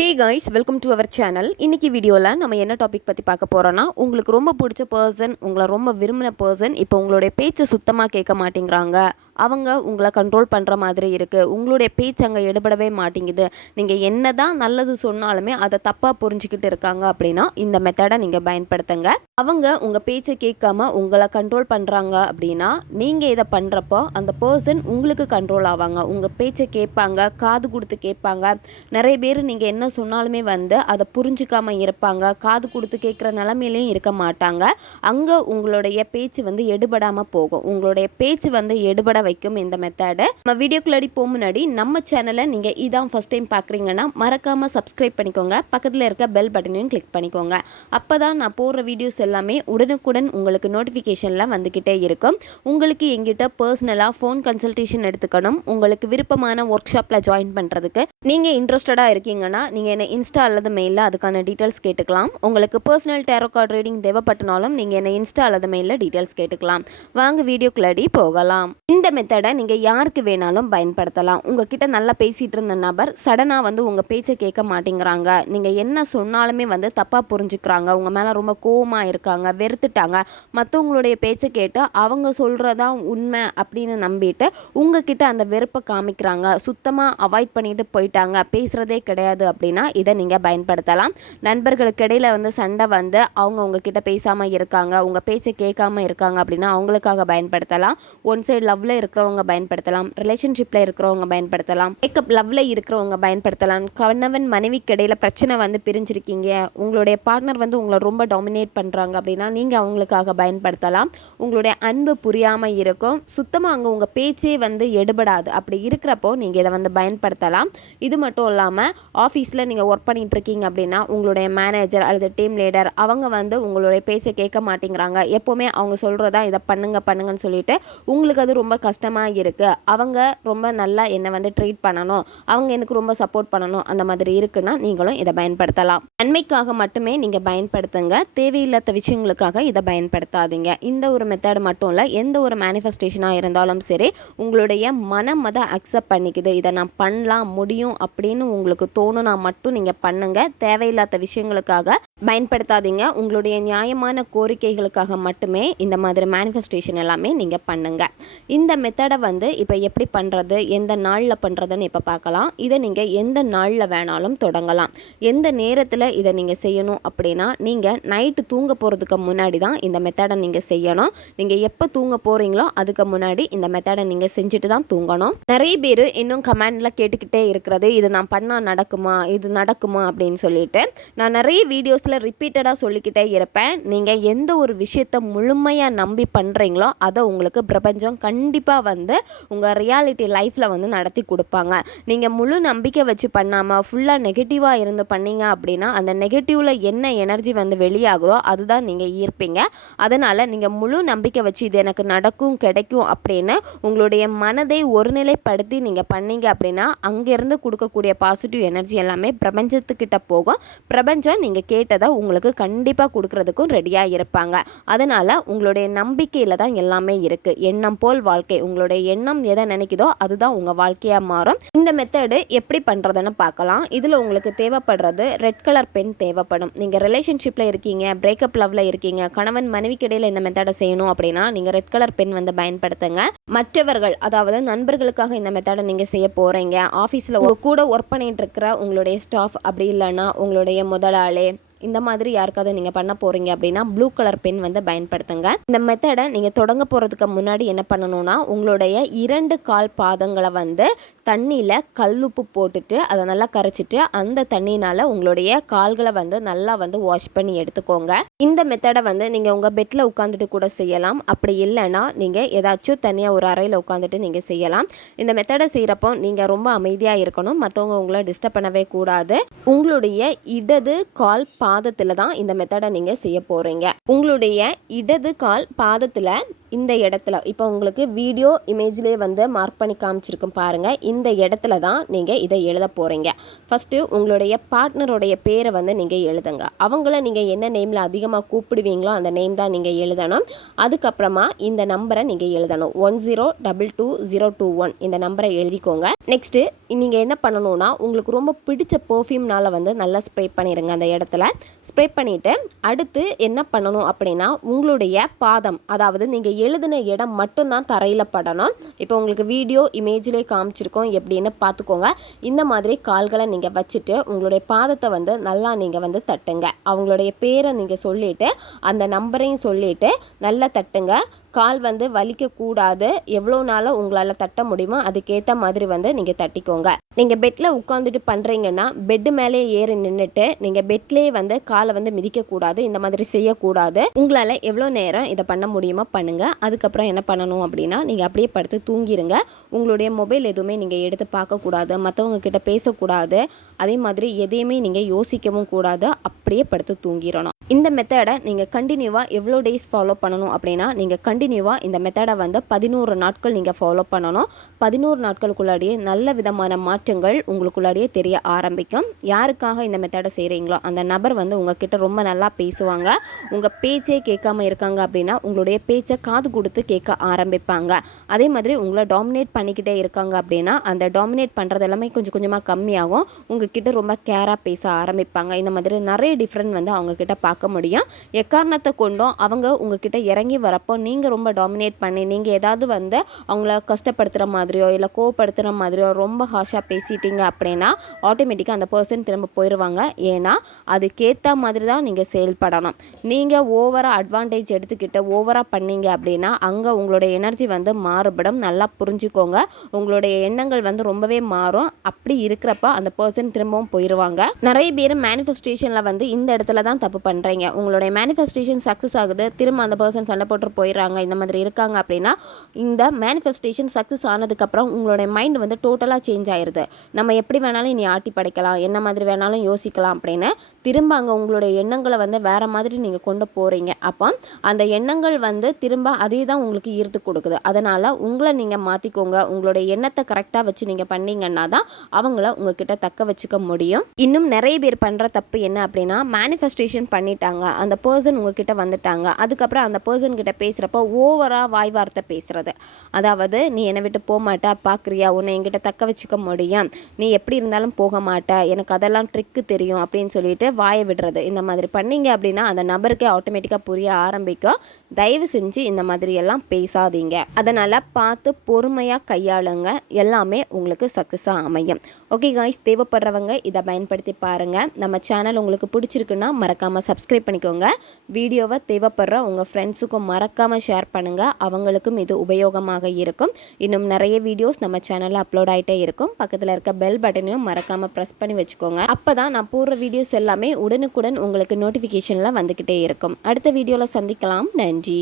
Hey guys, welcome to our channel. இன்னைக்கு வீடியோல நம்ம என்ன டாபிக் பத்தி பார்க்க போறோம்னா, உங்களுக்கு ரொம்ப பிடிச்ச பர்சன், உங்களை ரொம்ப விரும்பின பர்சன் இப்போ உங்களுடைய பேச்சை சுத்தமா கேட்க மாட்டேங்கிறாங்க. அவங்க உங்களை கண்ட்ரோல் பண்ற மாதிரி இருக்கு. உங்களுடைய பேச்சு அங்க எடுபடவே மாட்டேங்குது. நீங்க என்னதான் நல்லது சொன்னாலுமே அதை தப்பா புரிஞ்சுக்கிட்டு இருக்காங்க அப்படின்னா இந்த மெத்தடை நீங்க பயன்படுத்துங்க. அவங்க உங்க பேச்சை கேட்காம உங்களை கண்ட்ரோல் பண்றாங்க அப்படின்னா நீங்க இதை பண்றப்போ அந்த பர்சன் உங்களுக்கு கண்ட்ரோல் ஆவாங்க. உங்க பேச்சை கேட்பாங்க, காது கொடுத்து கேட்பாங்க. நிறைய பேர் நீங்க என்ன சொன்னாலுமே அதை புரிஞ்சுக்காம இருப்பாங்க. காது கொடுத்து கேட்குற நிலைமையிலையும் இருக்க மாட்டாங்க. அங்கே உங்களுடைய பேச்சு எடுபடாமல் போகும். உங்களுடைய பேச்சு எடுபட வைக்கும் இந்த மெத்தடு. நம்ம வீடியோக்குள்ளடி போக முன்னாடி நம்ம சேனலை நீங்கள் இதான் ஃபஸ்ட் டைம் பார்க்குறீங்கன்னா மறக்காமல் சப்ஸ்கிரைப் பண்ணிக்கோங்க. பக்கத்தில் இருக்க பெல் பட்டனையும் கிளிக் பண்ணிக்கோங்க. அப்போ தான் நான் போடுற வீடியோஸ் எல்லாமே உடனுக்குடன் உங்களுக்கு நோட்டிஃபிகேஷனில் வந்துக்கிட்டே இருக்கும். உங்களுக்கு எங்கிட்ட பர்சனலாக ஃபோன் கன்சல்டேஷன் எடுத்துக்கணும், உங்களுக்கு விருப்பமான ஒர்க் ஷாப்பில் ஜாயின் பண்ணுறதுக்கு நீங்கள் இன்ட்ரெஸ்டடாக இருக்கீங்கன்னா நீங்கள் என்னை இன்ஸ்டா அல்லது மெயிலில் அதுக்கான டீட்டெயில்ஸ் கேட்டுக்கலாம். உங்களுக்கு பர்சனல் டேரோ கார்டு ரீடிங் தேவைப்பட்டனாலும் நீங்கள் என்னை இன்ஸ்டா அல்லது மெயிலில் டீட்டெயில்ஸ் கேட்டுக்கலாம். வாங்க வீடியோக்குள்ளடி போகலாம். இந்த மெத்தடை நீங்கள் யாருக்கு வேணாலும் பயன்படுத்தலாம். உங்ககிட்ட நல்லா பேசிகிட்டு இருந்த நபர் சடனாக உங்கள் பேச்சை கேட்க மாட்டேங்கிறாங்க. நீங்கள் என்ன சொன்னாலுமே தப்பாக புரிஞ்சுக்கிறாங்க. உங்கள் மேலே ரொம்ப கோவமாக இருக்காங்க, வெறுத்துட்டாங்க. மற்றவங்களுடைய பேச்சை கேட்டு அவங்க சொல்கிறதான் உண்மை அப்படின்னு நம்பிட்டு உங்ககிட்ட அந்த வெறுப்பை காமிக்கிறாங்க. சுத்தமாக அவாய்ட் பண்ணிட்டு போயிட்டாங்க, பேசுகிறதே கிடையாது அப்படின்னா இதை நீங்கள் பயன்படுத்தலாம். நண்பர்களுக்கு இடையில் சண்டை அவங்க உங்ககிட்ட பேசாமல் இருக்காங்க, உங்கள் பேச்சை கேட்காம இருக்காங்க அப்படின்னா அவங்களுக்காக பயன்படுத்தலாம். ஒன் சைடு லவ்வில் இருக்கிறவங்க பயன்படுத்தலாம், ரிலேஷன்ஷிப்பில் இருக்கிறவங்க பயன்படுத்தலாம், மேக்கப் லவ்வில் இருக்கிறவங்க பயன்படுத்தலாம். கணவன் மனைவிக்கு இடையில் பிரச்சனை பிரிஞ்சிருக்கீங்க, உங்களுடைய பார்ட்னர் உங்களை ரொம்ப டாமினேட் பண்ணுறாங்க அப்படின்னா நீங்கள் அவங்களுக்காக பயன்படுத்தலாம். உங்களுடைய அன்பு புரியாமல் இருக்கும், சுத்தமாக அங்கே உங்கள் பேச்சே எடுபடாது. அப்படி இருக்கிறப்போ நீங்கள் இதை பயன்படுத்தலாம். இது மட்டும் இல்லாமல் ஆஃபீஸில் நீங்கள் ஒர்க் பண்ணிகிட்டு இருக்கீங்க அப்படின்னா உங்களுடைய மேனேஜர் அல்லது டீம் லீடர் அவங்க உங்களுடைய பேச்சை கேட்க மாட்டேங்கிறாங்க. எப்போவுமே அவங்க சொல்கிறதா இதை பண்ணுங்கன்னு சொல்லிட்டு உங்களுக்கு அது ரொம்ப கஷ்டமாக இருக்குது. அவங்க ரொம்ப நல்லா என்னை ட்ரீட் பண்ணணும், அவங்க எனக்கு ரொம்ப சப்போர்ட் பண்ணணும், அந்த மாதிரி இருக்குன்னா நீங்களும் இதை பயன்படுத்தலாம். நன்மைக்காக மட்டுமே நீங்கள் பயன்படுத்துங்க, தேவையில்லாத விஷயங்களுக்காக இதை பயன்படுத்தாதீங்க. இந்த ஒரு மெத்தட் மட்டும் இல்லை, எந்த ஒரு மேனிஃபெஸ்டேஷனாக இருந்தாலும் சரி உங்களுடைய மனம் அக்செப்ட் பண்ணிக்குது, இதை நான் பண்ணலாம் முடியும் அப்படின்னு உங்களுக்கு தோணுனா மட்டும் நீங்கள் பண்ணுங்க. தேவையில்லாத விஷயங்களுக்காக பயன்படுத்தாதீங்க. உங்களுடைய நியாயமான கோரிக்கைகளுக்காக மட்டுமே இந்த மாதிரி மேனிஃபெஸ்டேஷன் எல்லாமே நீங்கள் பண்ணுங்க. இந்த மெத்தடை இப்போ எப்படி பண்ணுறது, எந்த நாளில் பண்ணுறதுன்னு இப்போ பார்க்கலாம். இதை நீங்கள் எந்த நாளில் வேணாலும் தொடங்கலாம். எந்த நேரத்தில் இதை நீங்கள் செய்யணும் அப்படின்னா நீங்கள் நைட்டு தூங்க போகிறதுக்கு முன்னாடி தான் இந்த மெத்தடை நீங்கள் செய்யணும். நீங்கள் எப்போ தூங்க போகிறீங்களோ அதுக்கு முன்னாடி இந்த மெத்தடை நீங்கள் செஞ்சுட்டு தான் தூங்கணும். நிறைய பேர் இன்னும் கமெண்டில் கேட்டுக்கிட்டே இருக்கிறது, இது நான் பண்ணால் நடக்குமா, இது நடக்குமா அப்படின்னு சொல்லிட்டு நான் நிறைய வீடியோஸில் ரிப்பீட்டடாக சொல்லிக்கிட்டே இருப்பேன். நீங்கள் எந்த ஒரு விஷயத்தை முழுமையாக நம்பி பண்ணுறீங்களோ அதை உங்களுக்கு பிரபஞ்சம் கண்டிப்பாக உங்கள் ரியாலிட்டி லைஃப்பில் நடத்தி கொடுப்பாங்க. நீங்கள் முழு நம்பிக்கை வச்சு பண்ணாமல் ஃபுல்லாக நெகட்டிவாக இருந்து பண்ணீங்க அப்படின்னா அந்த நெகட்டிவில் என்ன எனர்ஜி வெளியாகுதோ அதுதான் நீங்கள் ஈர்ப்பீங்க. அதனால் நீங்கள் முழு நம்பிக்கை வச்சு இது எனக்கு நடக்கும் கிடைக்கும் அப்படின்னு உங்களுடைய மனதை ஒருநிலைப்படுத்தி நீங்கள் பண்ணீங்க அப்படின்னா அங்கேருந்து கொடுக்கக்கூடிய பாசிட்டிவ் எனர்ஜி எல்லாமே பிரபஞ்சத்துக்கிட்ட போகும். பிரபஞ்சம் நீங்கள் கேட்டதை உங்களுக்கு கண்டிப்பாக கொடுக்கறதுக்கும் ரெடியாக இருப்பாங்க. அதனால் உங்களுடைய நம்பிக்கையில் தான் எல்லாமே இருக்குது. எண்ணம் போல் வாழ்க்கை. உங்களுடைய எண்ணம் எதை நினைக்குதோ அதுதான் உங்கள் வாழ்க்கையாக மாறும். இந்த மெத்தடு எப்படி பண்ணுறதுன்னு பார்க்கலாம். இதில் உங்களுக்கு தேவைப்படுறது ரெட் கலர் பென் தேவைப்படும். நீங்கள் ரிலேஷன்ஷிப்பில் இருக்கீங்க, பிரேக்கப் லவ்வில் இருக்கீங்க, கணவன் மனைவிக்கு இடையில் இந்த மெத்தடை செய்யணும் அப்படின்னா நீங்கள் ரெட் கலர் பென் பயன்படுத்துங்க. மற்றவர்கள் அதாவது நண்பர்களுக்காக இந்த மெத்தடை நீங்கள் செய்ய போகிறீங்க. ஆஃபீஸில் கூட ஒர்க் பண்ணிட்டு இருக்கிற உங்களுடைய ஸ்டாஃப், அப்படி இல்லைன்னா உங்களுடைய முதலாளி, இந்த மாதிரி யாருக்காவது நீங்கள் பண்ண போகிறீங்க அப்படின்னா ப்ளூ கலர் பென் பயன்படுத்துங்க. இந்த மெத்தடை நீங்கள் தொடங்க போகிறதுக்கு முன்னாடி என்ன பண்ணணும்னா உங்களுடைய 2 கால் பாதங்களை தண்ணியில் கல்லுப்பு போட்டுட்டு அதை நல்லா கரைச்சிட்டு அந்த தண்ணினால் உங்களுடைய கால்களை நல்லா வாஷ் பண்ணி எடுத்துக்கோங்க. இந்த மெத்தடை நீங்கள் உங்கள் பெட்டில் உட்காந்துட்டு கூட செய்யலாம். அப்படி இல்லைன்னா நீங்கள் ஏதாச்சும் தனியாக ஒரு அறையில் உட்காந்துட்டு நீங்கள் செய்யலாம். இந்த மெத்தடை செய்கிறப்போ நீங்கள் ரொம்ப அமைதியாக இருக்கணும், மற்றவங்க உங்களை டிஸ்டர்ப் பண்ணவே கூடாது. உங்களுடைய இடது கால் பாதத்தில் தான் இந்த மெத்தடை நீங்கள் செய்ய போகிறீங்க. உங்களுடைய இடது கால் பாதத்தில் இந்த இடத்துல இப்போ உங்களுக்கு வீடியோ இமேஜ்லேயே வந்து மார்க் பண்ணி காமிச்சிருக்கும் பாருங்கள். இந்த இடத்துல தான் நீங்கள் இதை எழுத போகிறீங்க. ஃபஸ்ட்டு உங்களுடைய பார்ட்னருடைய பேரை வந்து நீங்கள் எழுதுங்க. அவங்கள நீங்கள் என்ன நேமில் அதிகமாக கூப்பிடுவீங்களோ அந்த நேம் தான் நீங்கள் எழுதணும். அதுக்கப்புறமா இந்த நம்பரை நீங்கள் எழுதணும். 10222021 இந்த நம்பரை எழுதிக்கோங்க. நெக்ஸ்ட்டு நீங்கள் என்ன பண்ணணும்னா உங்களுக்கு ரொம்ப பிடிச்ச பெர்ஃப்யூம்னால் வந்து நல்லா ஸ்ப்ரே பண்ணிடுங்க. அந்த இடத்துல ஸ்ப்ரே பண்ணிவிட்டு அடுத்து என்ன பண்ணணும் அப்படின்னா உங்களுடைய பாதம், அதாவது நீங்கள் எழுதின இடம் மட்டும்தான் தரையில் படணும். இப்போ உங்களுக்கு வீடியோ இமேஜ்லேயே காமிச்சிருக்கோம் எப்படின்னு பார்த்துக்கோங்க. இந்த மாதிரி கால்களை நீங்கள் வச்சுட்டு உங்களுடைய பாதத்தை வந்து நல்லா நீங்கள் வந்து தட்டுங்க. அவங்களுடைய பேரை நீங்கள் சொல்லிவிட்டு அந்த நம்பரையும் சொல்லிவிட்டு நல்லா தட்டுங்க. கால் வந்து வலிக்கக்கூடாது. எவ்வளோ நாளாக உங்களால் தட்ட முடியுமோ அதுக்கேற்ற மாதிரி வந்து நீங்கள் தட்டிக்கோங்க. நீங்கள் பெட்டில் உட்காந்துட்டு பண்ணுறீங்கன்னா பெட்டு மேலே ஏறி நின்றுட்டு நீங்கள் பெட்லேயே வந்து காலை வந்து மிதிக்கக்கூடாது. இந்த மாதிரி செய்யக்கூடாது. உங்களால் எவ்வளோ நேரம் இதை பண்ண முடியுமோ பண்ணுங்கள். அதுக்கப்புறம் என்ன பண்ணணும் அப்படின்னா நீங்கள் அப்படியே படுத்து தூங்கிடுங்க. உங்களுடைய மொபைல் எதுவுமே நீங்கள் எடுத்து பார்க்கக்கூடாது. மற்றவங்க கிட்ட பேசக்கூடாது. அதே மாதிரி எதையுமே நீங்கள் யோசிக்கவும் கூடாது. அப்படியே படுத்து தூங்கிடணும். இந்த மெத்தடை நீங்கள் கண்டினியூவாக எவ்வளோ டேஸ் ஃபாலோ பண்ணணும் அப்படின்னா நீங்கள் கண்டினியூவாக இந்த மெத்தடை வந்து 11 நாட்கள் நீங்கள் ஃபாலோ பண்ணணும். 11 நாட்களுக்குள்ளாடியே நல்ல விதமான மாற்றங்கள் உங்களுக்குள்ளாடியே தெரிய ஆரம்பிக்கும். யாருக்காக இந்த மெத்தடை செய்கிறீங்களோ அந்த நபர் வந்து உங்ககிட்ட ரொம்ப நல்லா பேசுவாங்க. உங்கள் பேச்சே கேட்காம இருக்காங்க அப்படின்னா உங்களுடைய பேச்சை காது கொடுத்து கேட்க ஆரம்பிப்பாங்க. அதே மாதிரி உங்களை டாமினேட் பண்ணிக்கிட்டே இருக்காங்க அப்படின்னா அந்த டாமினேட் பண்ணுறது எல்லாமே கொஞ்சம் கொஞ்சமாக கம்மியாகும். உங்ககிட்ட ரொம்ப கேராக பேச ஆரம்பிப்பாங்க. இந்த மாதிரி நிறைய டிஃப்ரெண்ட் வந்து அவங்கக்கிட்ட பார்க்க முடியும். எக்காரணத்தை கொண்டும் அவங்க உங்ககிட்ட இறங்கி வரப்போ நீங்கள் ரொம்ப டாமினேட் பண்ணி நீங்கள் ஏதாவது வந்து அவங்கள கஷ்டப்படுத்துகிற மாதிரியோ இல்லை கோவப்படுத்துகிற மாதிரியோ ரொம்ப ஹாஷாக பேசிட்டீங்க அப்படின்னா ஆட்டோமேட்டிக்காக அந்த பர்சன் திரும்ப போயிடுவாங்க. ஏன்னா அதுக்கேற்ற மாதிரி தான் நீங்கள் செயல்படணும். நீங்கள் ஓவராக அட்வான்டேஜ் எடுத்துக்கிட்டு ஓவராக பண்ணீங்க அப்படின்னா அங்கே உங்களுடைய எனர்ஜி வந்து மாறுபடும். நல்லா புரிஞ்சுக்கோங்க. உங்களுடைய எண்ணங்கள் வந்து ரொம்பவே மாறும். அப்படி இருக்கிறப்ப அந்த பர்சன் திரும்பவும் போயிடுவாங்க. நிறைய பேர் மேனிஃபெஸ்டேஷனில் வந்து இந்த இடத்துல தான் தப்பு பண்ணுறீங்க. உங்களுடைய மேனிஃபெஸ்டேஷன் சக்ஸஸ் ஆகுது, திரும்ப அந்த பர்சன் சண்டை போட்டு போயிடுறாங்க, இந்த மாதிரி இருக்காங்க அப்படின்னா இந்த மேனிஃபெஸ்டேஷன் சக்ஸஸ் ஆனதுக்கப்புறம் உங்களுடைய மைண்ட் வந்து டோட்டலாக சேஞ்ச் ஆயிடுது. நம்ம எப்படி வேணாலும் இனி ஆட்டி படைக்கலாம், என்ன மாதிரி வேணாலும் யோசிக்கலாம் அப்படின்னு திரும்ப அங்கே உங்களுடைய எண்ணங்களை வந்து வேறு மாதிரி நீங்கள் கொண்டு போகிறீங்க. அப்போ அந்த எண்ணங்கள் வந்து திரும்ப அதே தான் உங்களுக்கு ஈர்த்து கொடுக்குது. அதனால் உங்களை நீங்கள் மாற்றிக்கோங்க. உங்களுடைய எண்ணத்தை கரெக்டாக வச்சு நீங்கள் பண்ணீங்கன்னா தான் அவங்கள உங்ககிட்ட தக்க வச்சுக்க முடியும். இன்னும் நிறைய பேர் பண்ணுற தப்பு என்ன அப்படின்னா மேனிஃபெஸ்டேஷன் பண்ணிட்டாங்க, அந்த பர்சன் உங்ககிட்ட வந்துட்டாங்க, அதுக்கப்புறம் அந்த பர்சன் கிட்ட பேசுகிறப்போ ஓவராக வாய் வார்த்தை பேசுகிறது. அதாவது நீ என்னை விட்டு போக மாட்டா, பார்க்குறியா, உன்னை என்கிட்ட தக்க வச்சுக்க முடியும், நீ எப்படி இருந்தாலும் போக மாட்டா, எனக்கு அதெல்லாம் ட்ரிக்கு தெரியும் அப்படின்னு சொல்லிட்டு வாயை விடுறது. இந்த மாதிரி பண்ணீங்க அப்படின்னா அந்த நபருக்கே ஆட்டோமேட்டிக்காக புரிய ஆரம்பிக்கும். தயவு செஞ்சு இந்த மாதிரி எல்லாம் பேசாதீங்க. அதனால் பார்த்து பொறுமையாக கையாளுங்க. எல்லாமே உங்களுக்கு சக்ஸஸாக அமையும். ஓகே காய்ஸ், தேவைப்படுறவங்க இதை பயன்படுத்தி பாருங்கள். நம்ம சேனல் உங்களுக்கு பிடிச்சிருக்குன்னா மறக்காமல் சப்ஸ்கிரைப் பண்ணிக்கோங்க. வீடியோவை தேவைப்படுற உங்கள் ஃப்ரெண்ட்ஸுக்கும் மறக்காமல் ஷேர் பண்ணுங்கள். அவங்களுக்கும் இது உபயோகமாக இருக்கும். இன்னும் நிறைய வீடியோஸ் நம்ம சேனலில் அப்லோட் ஆகிட்டே இருக்கும். பக்கத்தில் இருக்க பெல் பட்டனையும் மறக்காமல் ப்ரெஸ் பண்ணி வச்சுக்கோங்க. அப்போ தான் நான் போடுற வீடியோஸ் எல்லாமே உடனுக்குடன் உங்களுக்கு நோட்டிஃபிகேஷனில் வந்துக்கிட்டே இருக்கும். அடுத்த வீடியோவில் சந்திக்கலாம். நன்றி.